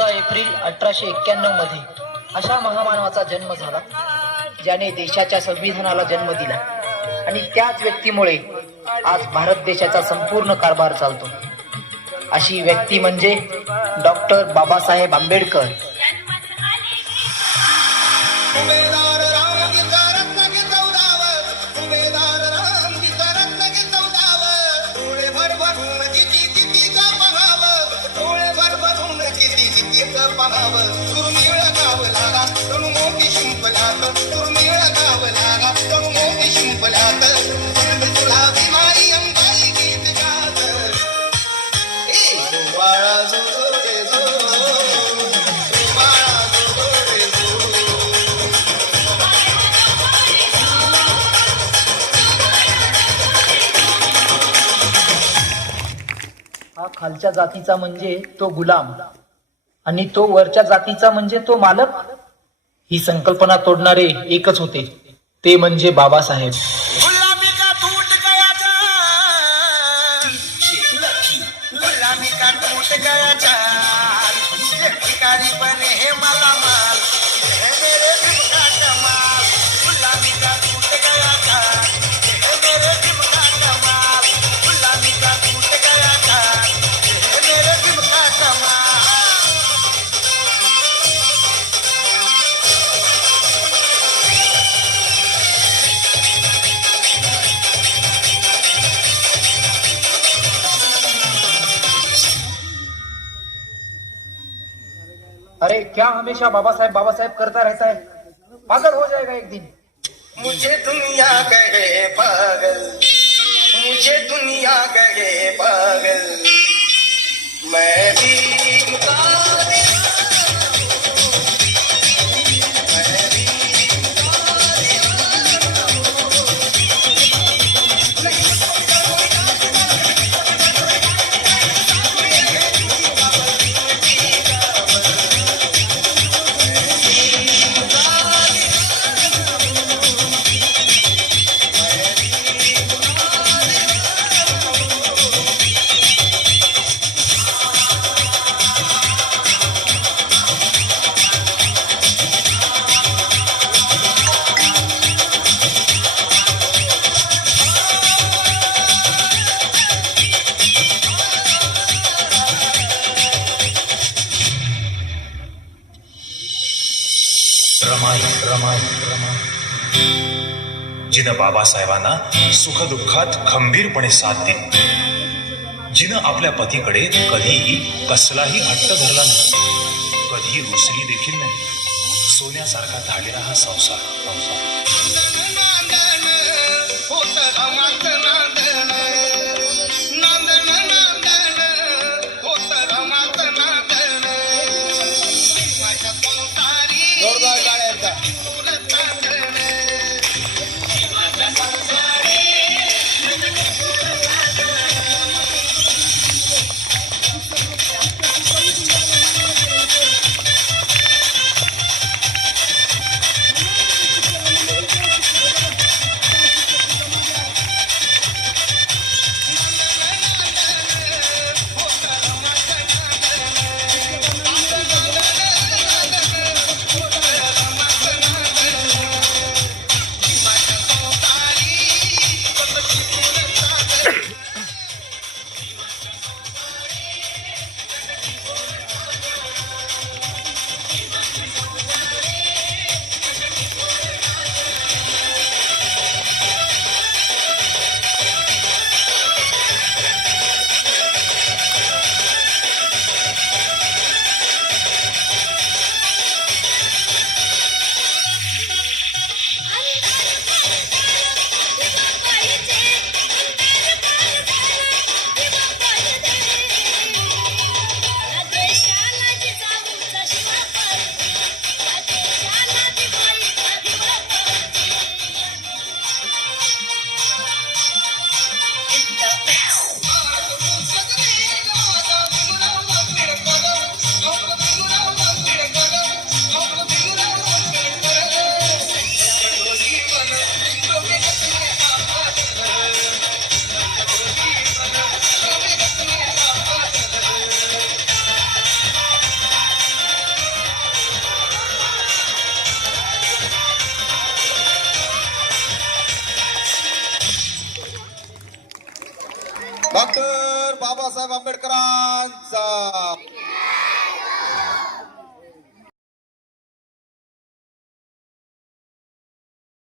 14 April 1891 मध्ये अशा महामानवाचा जन्म झाला ज्याने देशाच्या संविधानाला जन्म दिला आणि त्याच व्यक्तीमुळे आज भारत देशाचा संपूर्ण कारभार चालतो. अशी व्यक्ती म्हणजे डॉक्टर बाबासाहेब आंबेडकर. हा खालच्या जातीचा म्हणजे तो गुलाम आणि तो वरच्या जातीचा म्हणजे तो मालक. ही संकल्पना तोडणारे एकच होते, ते म्हणजे बाबासाहेब. अरे क्या हमेशा बाबा साहेब करता रहता है, पागल हो जाएगा एक दिन. मुझे दुनिया कहे पागल, मुझे दुनिया कहे पागल, मैं भी जिनं बाबासाहेबांना सुखदुःखात खंबीरपणे साथ दिली, जिनं आपल्या पतीकडे कधीही कसलाही हट्ट धरला नाही, कधीही रुसली देखील नाही, सोन्यासारखा धाडलेला हा संसार. डॉक्टर बाबासाहेब आंबेडकरांचा